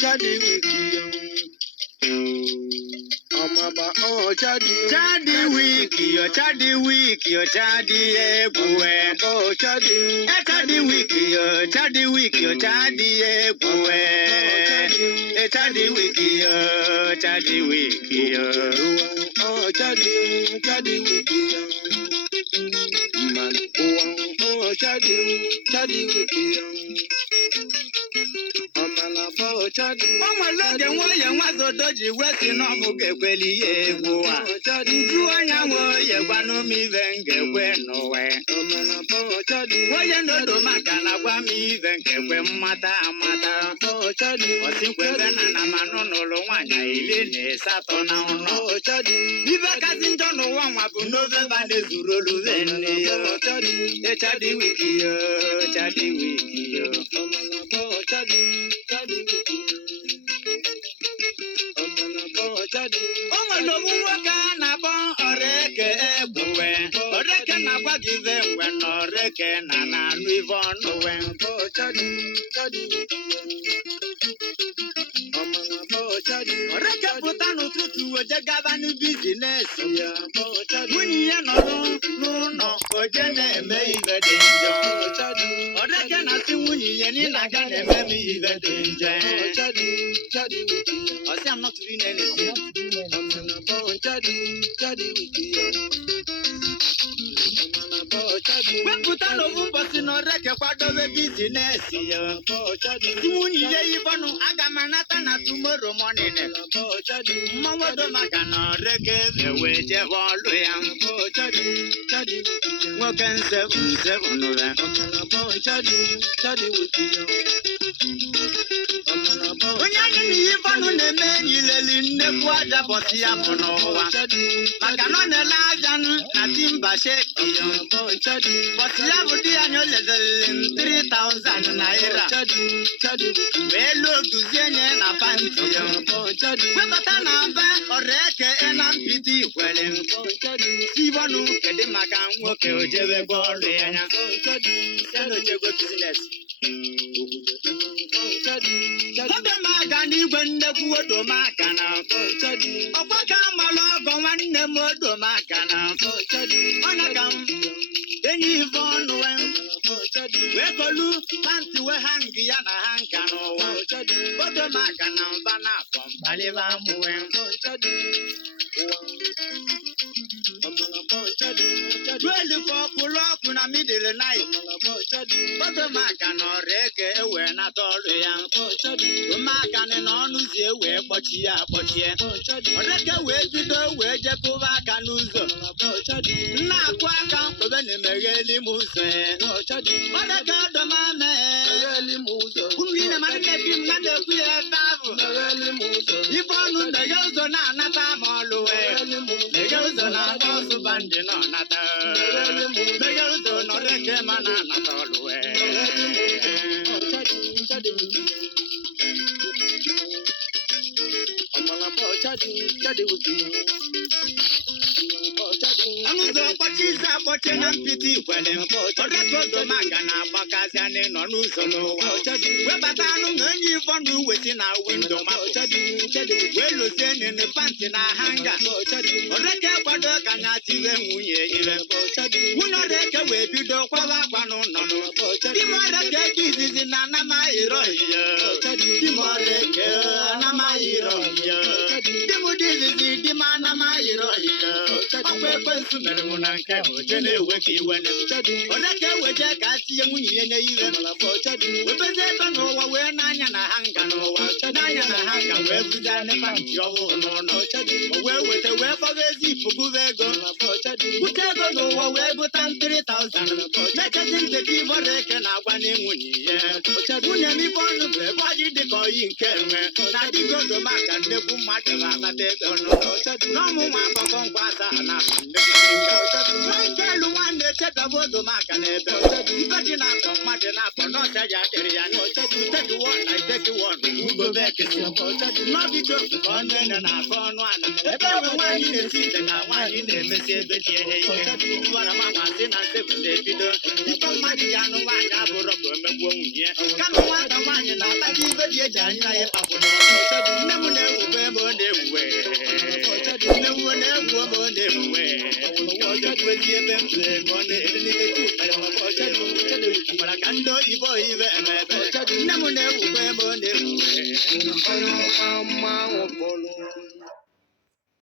Chadi wiki Omaba oh Chadi wiki yo Chadi egwe oh Chadi Chadi wiki yo Chadi egwe Chadi wiki yo oh Chadi wiki man oh Chadi wiki Ọnwalode nwoye nwazodoji wesi n'ọmụga ekweli ya egwu a nju onye nwoye gwanụm ibe ngekwe n'ụwa nwoye n'odo maka na gwa m ibe ngekwe mmata amata osinkwebe na na manụ n'ụlọ nwaanyị 18 na ụlọ ibe kasị njọ n'ụwa nwa bụ Novemba na-ezuru oluve nne ya Chadi wiki yo Onwere owu nwoke a na-akpọ Oreke egbuwe Oreke na-agwa gị ive nwe na Oreke na na-anụ ive ọnụ we Oreke pụta n'ụtụtụ oje gaba n'bizinesi ya nwunye ya nọrọ n'ụlọ oje na-eme ive dị njọ Oreke na-asị nwunye ya na aga na-eme m ive dị njọ I say I'm not doing anything. Wepụta n'ofu ụbọchị na Oreke kwadobe bizinesi ya nwunye ya Ivonu aga m anata na tomorrow morning mmanwodo maka na Oreke ewe jebe ọlụ ya nwoke nsebu nụra onye anyị na Ivonu na-eme enyi leli nnekwu aja bọsị ya bụ n'ụwa maka na ọ na-ele aja na timba sheki ya bọsị ya bụ di ya anya o lezerele m 3,000 naira wee lụọ nye na panti ya webata na aba Oreke na mpiti ikwere Ivonu kedu maka nwoke o jebe gwa ọrụ ya anya senochego bizines Odomaka n'igwe nnekwu Odomaka na ọkwa ka amalụ ọgọ nwanne m Odomaka na ọnya ka m enyi Ivonu wee kolu panti wee hangi ya na ha nka n'ụwa Odomaka na mba na afọ mkpaliba amụwe Duelifu ọkụ na middle night Odomaka na Oreke ewe nata ọrụ ya Odomaka nị n'ọnụzi ewee kpọchie Oreke wee bido wee jekụba aka n'ụzọ na-akụ aka mkpebe na-emegheli m ụzọ Oreke ọdọmame ụmụnne na mmadụ bi mmadụ ekwu ya ebe ahụ Ivonu meghe ụzọ na-anata ma ọlụ meghe ụzọ na-agba ọsụ bandị nọ nata meghe ụzọ na Oreke ma na-anata ọlụ Anụzọ mkpọchi ize akpọchi na mpiti ikwele Oreke Odomaka na-agbakasị anị nọ n'ụzọ n'ụwa webata anụ na onye Ivonu weti na windo wee lozie nene panti na hanga Oreke kwado ka na tiwe nwunye ire nwunye Oreke wee bido kwawa akwa n'ụlọ di m Oreke ka izizi na anamaghịrọhịa di m Oreke anamaghịrọhịa di m dị izizi di m anamaghịrọhịa ọkwa ekwensu mere mụ na nke oje na-ewe ka iwe Oreke weje ka tinye nwunye ya n'iwe webeze ebe n'ụwa wee n'anya na hanga n'ụwa n'anya na hanga wee buzie n'ịkpa nchi ọhụrụ n'ụlọ o wee weta wee kpọga ezi ifuguba ego bute ego n'ụwa wee gụta 3,000 mechezi nteke Ive Oreke na-agwa n'enwunye ya nwunye m Ivonu bụ ebe ọjị dịka oyi nke enwe na dịka Odomaka nnekwu mmadụ na-akpata ego n'ụlọ n'ọmụ nwa akọkọ nkwa asaa na Michael nwanne chedabodo maka n'ebe ibe dị na-atọ mmadụ na-afọ n'ọcha ya dịrị ya n'ọbịta ofu ka ọnụ ene na-afọ ọnụ ala ebe enwe nwaanyị na-esi ite ka nwaanyị na-emesi ebe dị ihe ihe gwara ma nwazi na nsepụ na-ebido ịkpọ mmadụ ya anụ nwaanyị abụrụ ka o megbuo nwunye ya kama nwata nwaanyị na-akpata ibe dị eji anyị na ya kpapụrụ nne m na-ewuwe ebe ọ na-ewuwe nne m na-ewu ebe ọ na-ewuwe ọjọkwezi ebe m tụrụ ebe ọ na-eri n'ime tuupere maka ọjọọ gwara ka ndị oyibo oyibe eme ebe nne m na-ewukwe ebe ọ na-ewuwe ọnụ mmanwụ bụrụ